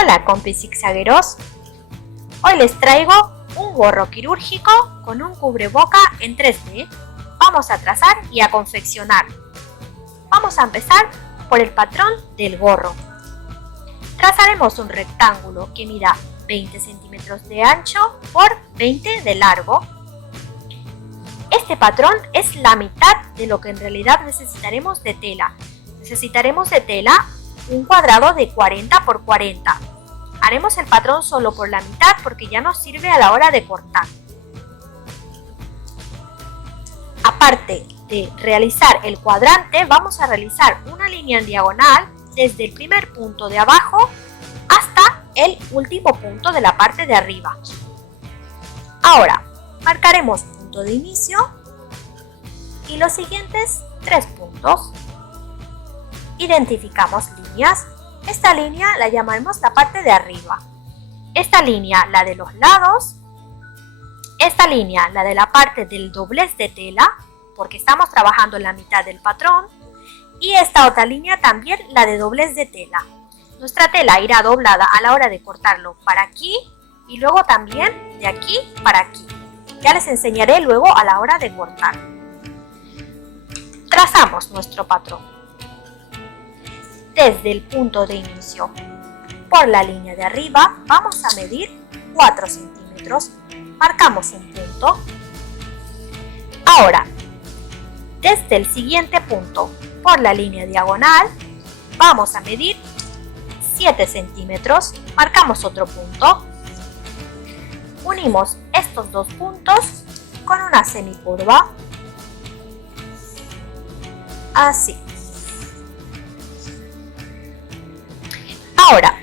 Hola compis zigzagueros, hoy les traigo un gorro quirúrgico con un cubreboca en 3D. Vamos a trazar y a confeccionar. Vamos a empezar por el patrón del gorro. Trazaremos un rectángulo que mida 20 centímetros de ancho por 20 de largo. Este patrón es la mitad de lo que en realidad necesitaremos de tela. Necesitaremos de tela un cuadrado de 40 por 40. Haremos el patrón solo por la mitad porque ya nos sirve a la hora de cortar. Aparte de realizar el cuadrante, vamos a realizar una línea en diagonal desde el primer punto de abajo hasta el último punto de la parte de arriba. Ahora, marcaremos punto de inicio y los siguientes 3 puntos. Identificamos líneas. Esta línea la llamaremos la parte de arriba. Esta línea la de los lados. Esta línea la de la parte del doblez de tela, porque estamos trabajando en la mitad del patrón. Y esta otra línea también la de doblez de tela. Nuestra tela irá doblada a la hora de cortarlo para aquí y luego también de aquí para aquí. Ya les enseñaré luego a la hora de cortar. Trazamos nuestro patrón. Desde el punto de inicio por la línea de arriba vamos a medir 4 centímetros. Marcamos un punto. Ahora, desde el siguiente punto por la línea diagonal vamos a medir 7 centímetros. Marcamos otro punto. Unimos estos dos puntos con una semicurva. Así. Ahora,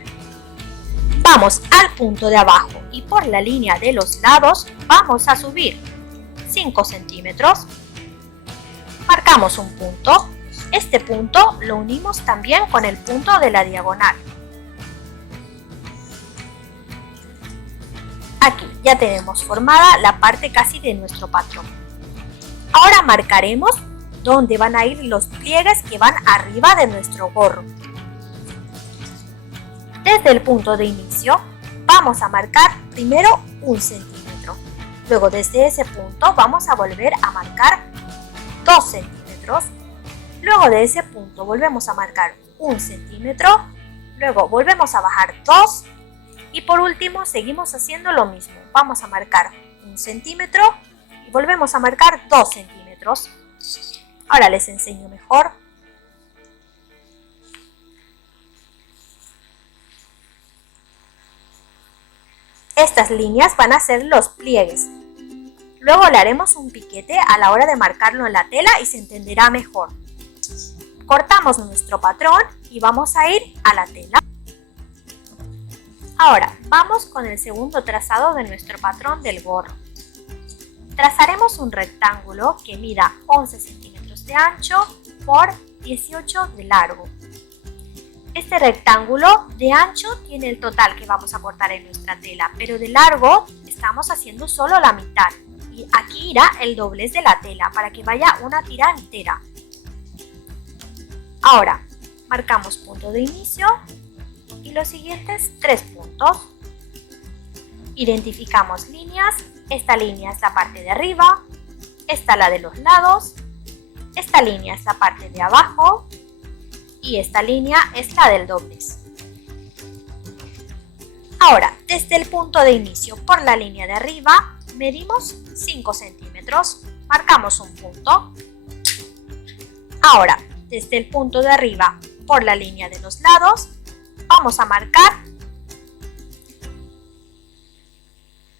vamos al punto de abajo y por la línea de los lados vamos a subir 5 centímetros. Marcamos un punto. Este punto lo unimos también con el punto de la diagonal. Aquí ya tenemos formada la parte casi de nuestro patrón. Ahora marcaremos dónde van a ir los pliegues que van arriba de nuestro gorro. Desde el punto de inicio vamos a marcar primero 1 centímetro. Luego desde ese punto vamos a volver a marcar 2 centímetros. Luego de ese punto volvemos a marcar 1 centímetro. Luego volvemos a bajar 2. Y por último seguimos haciendo lo mismo. Vamos a marcar 1 centímetro y volvemos a marcar 2 centímetros. Ahora les enseño mejor. Estas líneas van a ser los pliegues. Luego le haremos un piquete a la hora de marcarlo en la tela y se entenderá mejor. Cortamos nuestro patrón y vamos a ir a la tela. Ahora vamos con el segundo trazado de nuestro patrón del gorro. Trazaremos un rectángulo que mida 11 centímetros de ancho por 18 de largo. Este rectángulo de ancho tiene el total que vamos a cortar en nuestra tela, pero de largo estamos haciendo solo la mitad. Y aquí irá el doblez de la tela para que vaya una tira entera. Ahora, marcamos punto de inicio y los siguientes 3 puntos. Identificamos líneas. Esta línea es la parte de arriba, esta la de los lados, esta línea es la parte de abajo y esta línea es la del doblez. Ahora, desde el punto de inicio por la línea de arriba, medimos 5 centímetros, marcamos un punto. Ahora, desde el punto de arriba por la línea de los lados, vamos a marcar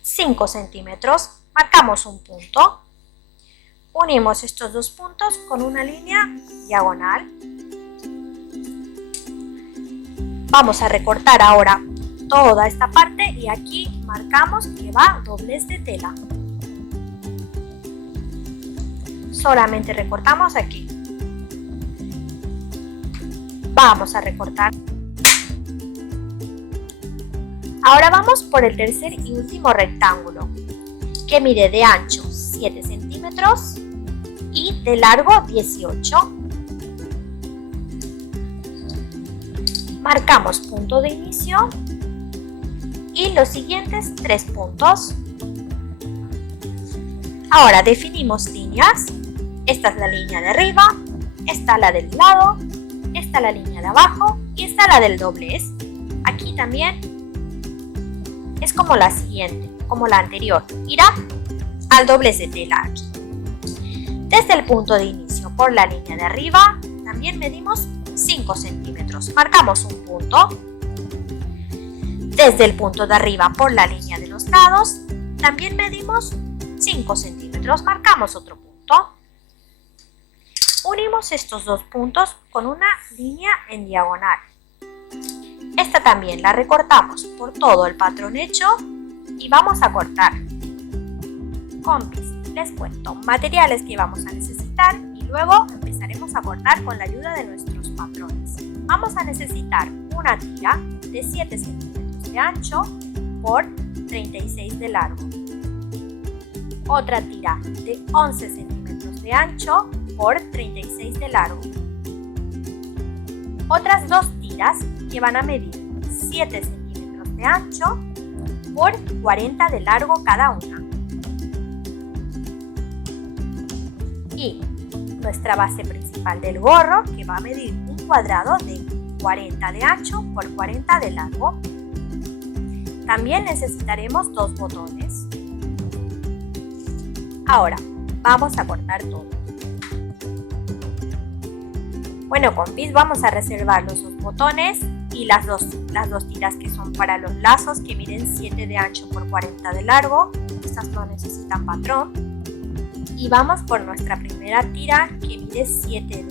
5 centímetros, marcamos un punto. Unimos estos dos puntos con una línea diagonal. Vamos a recortar ahora toda esta parte y aquí marcamos que va doblez de tela. Solamente recortamos aquí. Vamos a recortar. Ahora vamos por el tercer y último rectángulo, que mide de ancho 7 centímetros y de largo 18. Marcamos punto de inicio y los siguientes 3 puntos. Ahora definimos líneas. Esta es la línea de arriba, esta la del lado, esta la línea de abajo y esta la del doblez. Aquí también es como la siguiente, como la anterior, irá al doblez de tela aquí. Desde el punto de inicio por la línea de arriba también medimos 5 centímetros, marcamos un punto. Desde el punto de arriba por la línea de los lados también medimos 5 centímetros, marcamos otro punto. Unimos estos dos puntos con una línea en diagonal. Esta también la recortamos por todo el patrón hecho y vamos a cortar. Compis, les cuento materiales que vamos a necesitar y luego empezaremos a cortar con la ayuda de nuestros patrones. Vamos a necesitar una tira de 7 centímetros de ancho por 36 de largo. Otra tira de 11 centímetros de ancho por 36 de largo. Otras dos tiras que van a medir 7 centímetros de ancho por 40 de largo cada una. Y nuestra base principal del gorro, que va a medir un cuadrado de 40 de ancho por 40 de largo. También necesitaremos dos botones. Ahora vamos a cortar todo. Bueno, compis, vamos a reservar los dos botones y las dos tiras que son para los lazos, que miden 7 de ancho por 40 de largo. Estas no necesitan patrón. Y vamos por nuestra primera tira que mide 7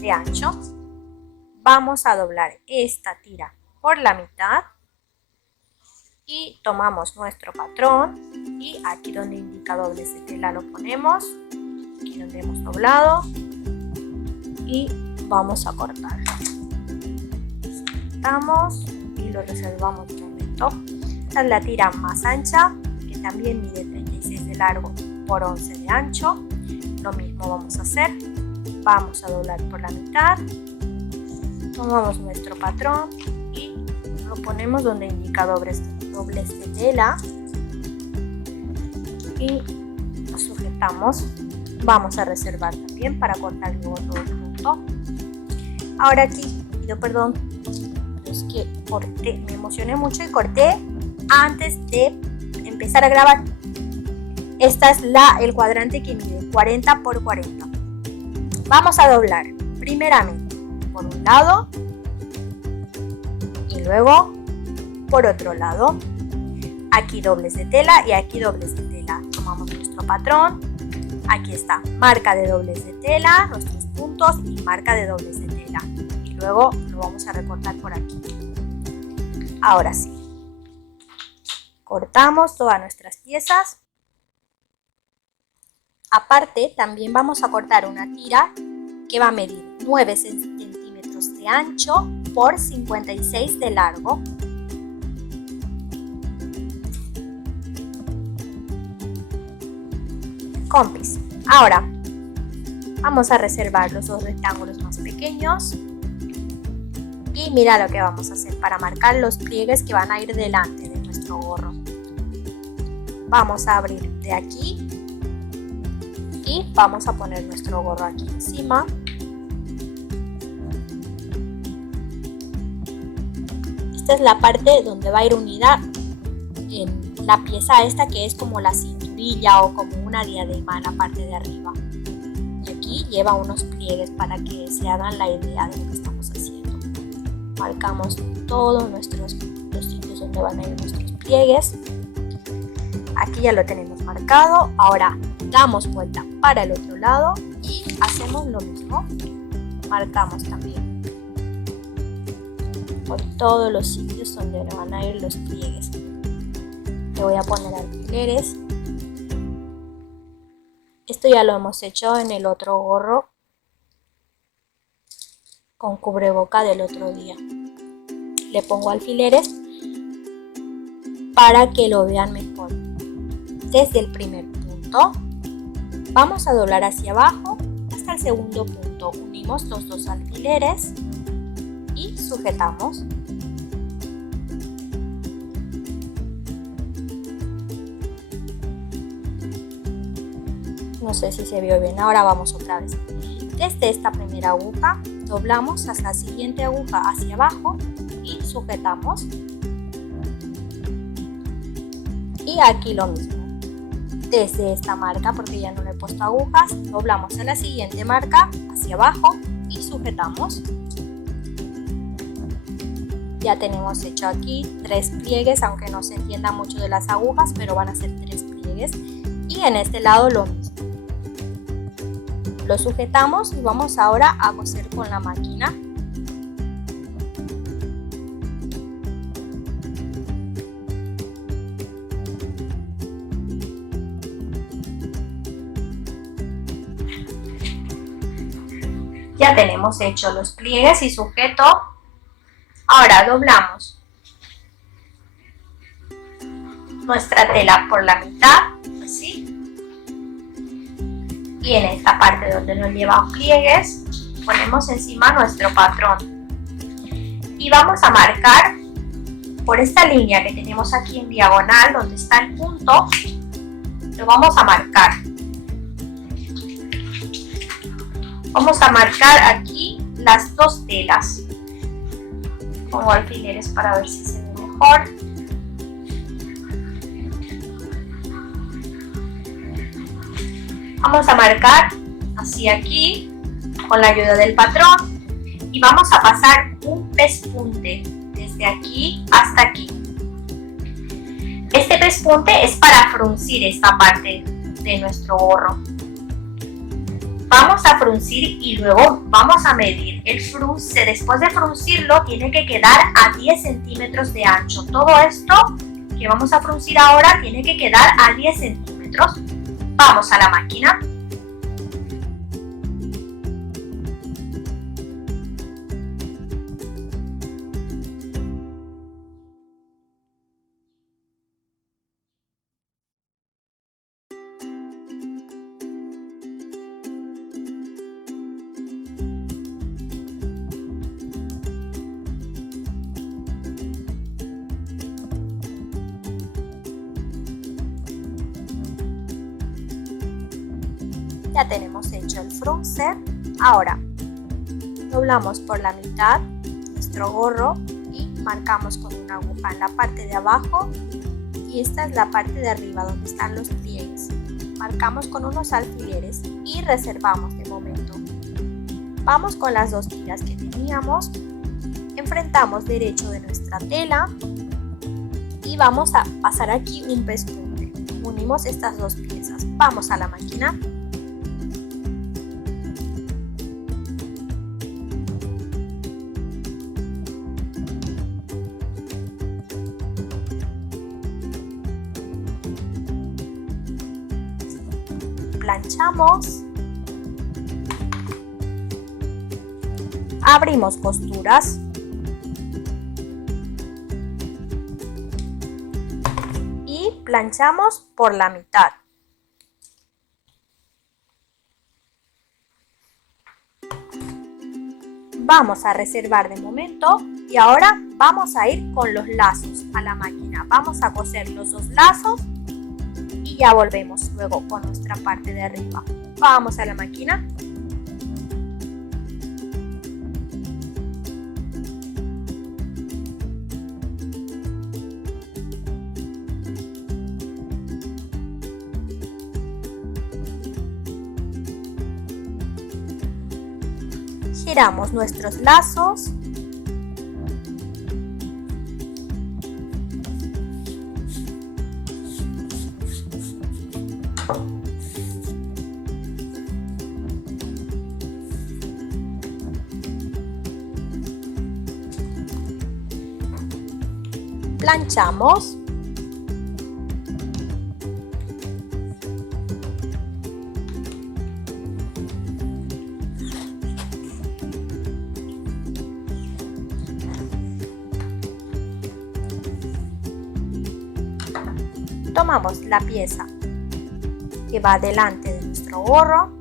de ancho. Vamos a doblar esta tira por la mitad y tomamos nuestro patrón y aquí donde indica doblez de tela lo ponemos, aquí donde hemos doblado, y vamos a cortar. Cortamos y lo reservamos un momento. Esta es la tira más ancha, que también mide 36 de largo por 11 de ancho. Lo mismo vamos a hacer. Vamos a doblar por la mitad. Tomamos nuestro patrón y lo ponemos donde indica doblez de tela y lo sujetamos. Vamos a reservar también para cortar luego todo junto. Ahora aquí pido perdón, es que me emocioné mucho y corté antes de empezar a grabar. Esta es el cuadrante que mide 40 por 40. Vamos a doblar primeramente por un lado y luego por otro lado. Aquí doblez de tela y aquí doblez de tela. Tomamos nuestro patrón. Aquí está, marca de doblez de tela, nuestros puntos y marca de doblez de tela. Y luego lo vamos a recortar por aquí. Ahora sí. Cortamos todas nuestras piezas. Aparte, también vamos a cortar una tira que va a medir 9 centímetros de ancho por 56 de largo. Compis, ahora vamos a reservar los dos rectángulos más pequeños y mira lo que vamos a hacer para marcar los pliegues que van a ir delante de nuestro gorro. Vamos a abrir de aquí y vamos a poner nuestro gorro aquí encima. Esta es la parte donde va a ir unida en la pieza esta, que es como la cinturilla o como una diadema en la parte de arriba. Y aquí lleva unos pliegues para que se hagan la idea de lo que estamos haciendo. Marcamos todos los sitios donde van a ir nuestros pliegues. Aquí ya lo tenemos marcado. Ahora damos vuelta para el otro lado y hacemos lo mismo. Marcamos también por todos los sitios donde van a ir los pliegues. Le voy a poner alfileres. Esto ya lo hemos hecho en el otro gorro con cubreboca del otro día. Le pongo alfileres para que lo vean mejor. Desde el primer punto vamos a doblar hacia abajo hasta el segundo punto. Unimos los dos alfileres y sujetamos. No sé si se vio bien, ahora vamos otra vez. Desde esta primera aguja doblamos hasta la siguiente aguja hacia abajo y sujetamos. Y aquí lo mismo. Desde esta marca, porque ya no le he puesto agujas, doblamos a la siguiente marca hacia abajo y sujetamos. Ya tenemos hecho aquí 3 pliegues, aunque no se entienda mucho de las agujas, pero van a ser 3 pliegues. Y en este lado lo mismo. Lo sujetamos y vamos ahora a coser con la máquina. Ya tenemos hecho los pliegues y sujeto. Ahora doblamos nuestra tela por la mitad, así. Y en esta parte donde nos lleva pliegues, ponemos encima nuestro patrón. Y vamos a marcar por esta línea que tenemos aquí en diagonal, donde está el punto, lo vamos a marcar. Vamos a marcar aquí las 2 telas. Pongo alfileres para ver si se ve mejor. Vamos a marcar así aquí con la ayuda del patrón y vamos a pasar un pespunte desde aquí hasta aquí. Este pespunte es para fruncir esta parte de nuestro gorro. Vamos a fruncir y luego vamos a medir el frunce. Después de fruncirlo tiene que quedar a 10 centímetros de ancho. Todo esto que vamos a fruncir ahora tiene que quedar a 10 centímetros. Vamos a la máquina. Ya tenemos hecho el frunce. Ahora doblamos por la mitad nuestro gorro y marcamos con una aguja en la parte de abajo y esta es la parte de arriba donde están los pliegues. Marcamos con unos alfileres y reservamos de momento. Vamos con las 2 tiras que teníamos, enfrentamos derecho de nuestra tela y vamos a pasar aquí un pespunte. Unimos estas 2 piezas. Vamos a la máquina. Planchamos, abrimos costuras y planchamos por la mitad. Vamos a reservar de momento y ahora vamos a ir con los lazos a la máquina. Vamos a coser los 2 lazos y ya volvemos luego con nuestra parte de arriba. Vamos a la máquina. Giramos nuestros lazos. Planchamos. Tomamos la pieza que va delante de nuestro gorro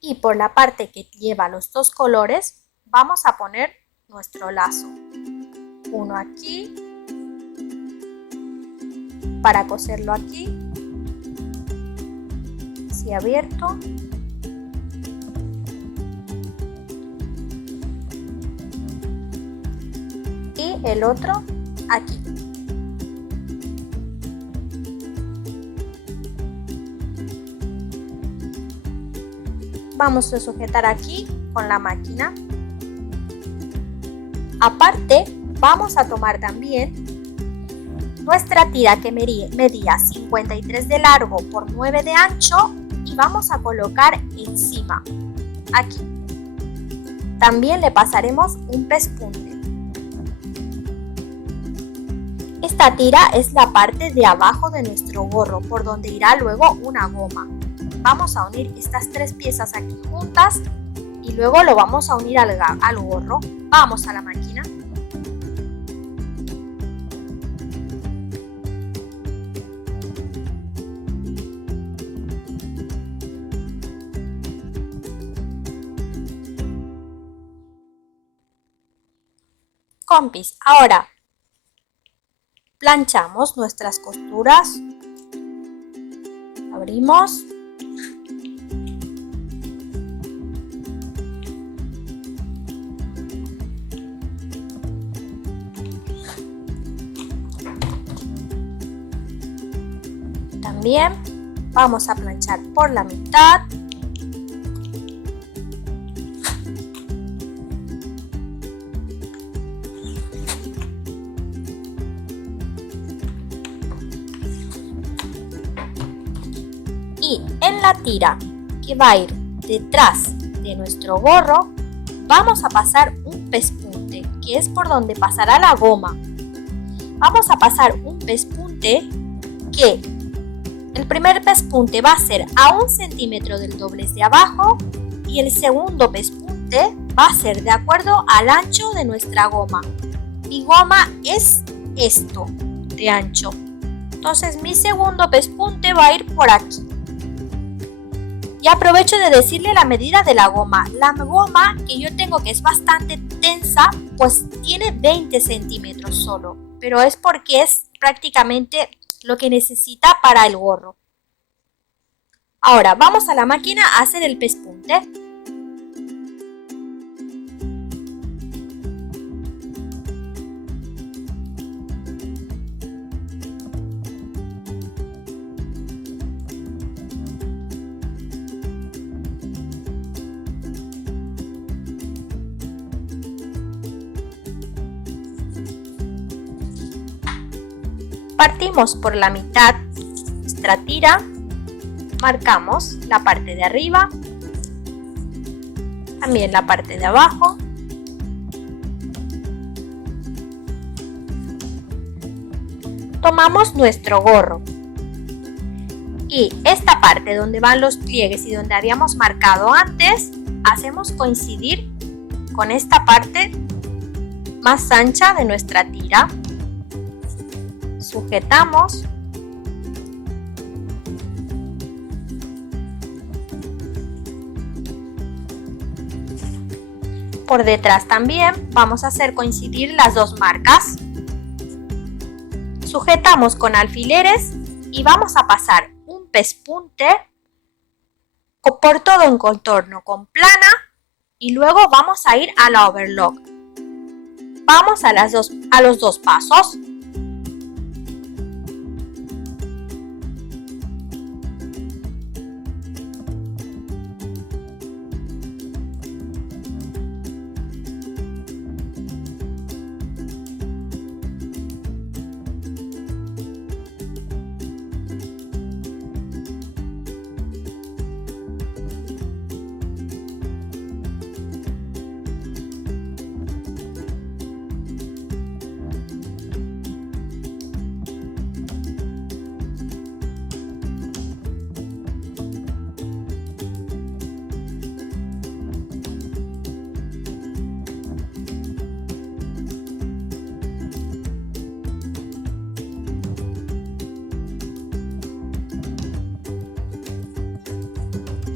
y por la parte que lleva los 2 colores vamos a poner nuestro lazo. Uno aquí para coserlo aquí así abierto. Y el otro aquí. Vamos a sujetar aquí con la máquina. Aparte, vamos a tomar también nuestra tira que medía 53 de largo por 9 de ancho y vamos a colocar encima, aquí. También le pasaremos un pespunte. Esta tira es la parte de abajo de nuestro gorro, por donde irá luego una goma. Vamos a unir estas tres piezas aquí juntas y luego lo vamos a unir al gorro. Vamos a la máquina. Compis, ahora planchamos nuestras costuras. Abrimos. También vamos a planchar por la mitad. Y en la tira que va a ir detrás de nuestro gorro, vamos a pasar un pespunte, que es por donde pasará la goma. Vamos a pasar un pespunte que el primer pespunte va a ser a 1 centímetro del doblez de abajo y el segundo pespunte va a ser de acuerdo al ancho de nuestra goma. Mi goma es esto de ancho, entonces mi segundo pespunte va a ir por aquí. Y aprovecho de decirle la medida de la goma. La goma que yo tengo, que es bastante tensa, pues tiene 20 centímetros solo, pero es porque es prácticamente lo que necesita para el gorro. Ahora vamos a la máquina a hacer el pespunte. Partimos por la mitad nuestra tira, marcamos la parte de arriba, también la parte de abajo, tomamos nuestro gorro y esta parte donde van los pliegues y donde habíamos marcado antes, hacemos coincidir con esta parte más ancha de nuestra tira. Sujetamos por detrás. También vamos a hacer coincidir las dos marcas. Sujetamos con alfileres y vamos a pasar un pespunte por todo en contorno con plana y luego vamos a ir a la overlock. Vamos a los dos pasos.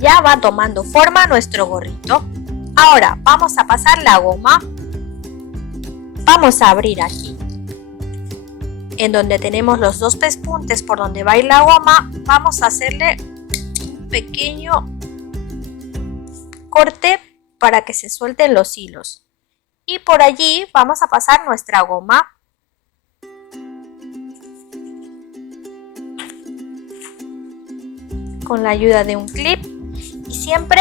Ya va tomando forma nuestro gorrito. Ahora vamos a pasar la goma. Vamos a abrir aquí, en donde tenemos los dos pespuntes por donde va a ir la goma, vamos a hacerle un pequeño corte para que se suelten los hilos. Y por allí vamos a pasar nuestra goma. Con la ayuda de un clip y siempre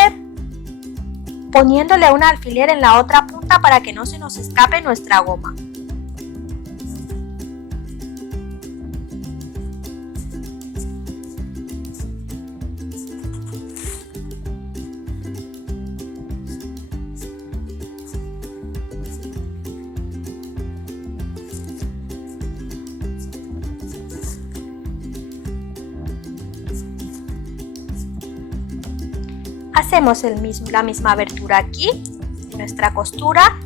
poniéndole un alfiler en la otra punta para que no se nos escape nuestra goma. Hacemos la misma abertura aquí, en nuestra costura.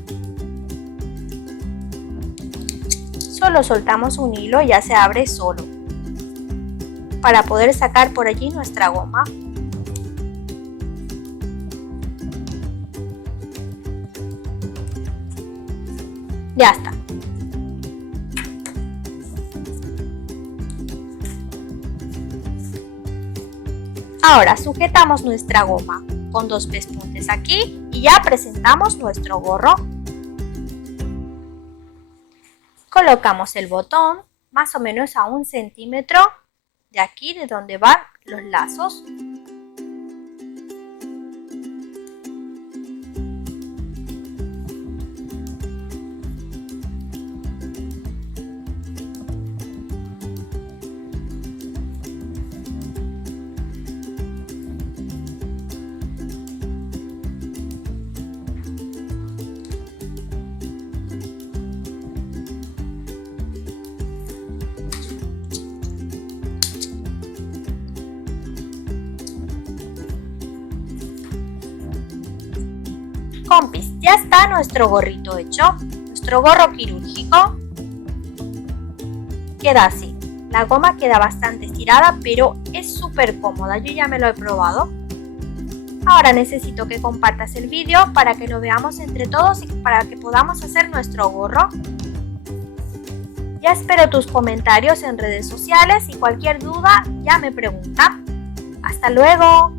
Solo soltamos un hilo y ya se abre solo, para poder sacar por allí nuestra goma. Ya está. Ahora sujetamos nuestra goma con 2 pespuntes aquí y ya presentamos nuestro gorro. Colocamos el botón más o menos a 1 centímetro de aquí de donde van los lazos. Compis, ya está nuestro gorrito hecho, nuestro gorro quirúrgico. Queda así, la goma queda bastante estirada, pero es súper cómoda, yo ya me lo he probado. Ahora necesito que compartas el vídeo para que lo veamos entre todos y para que podamos hacer nuestro gorro. Ya espero tus comentarios en redes sociales y cualquier duda ya me pregunta. ¡Hasta luego!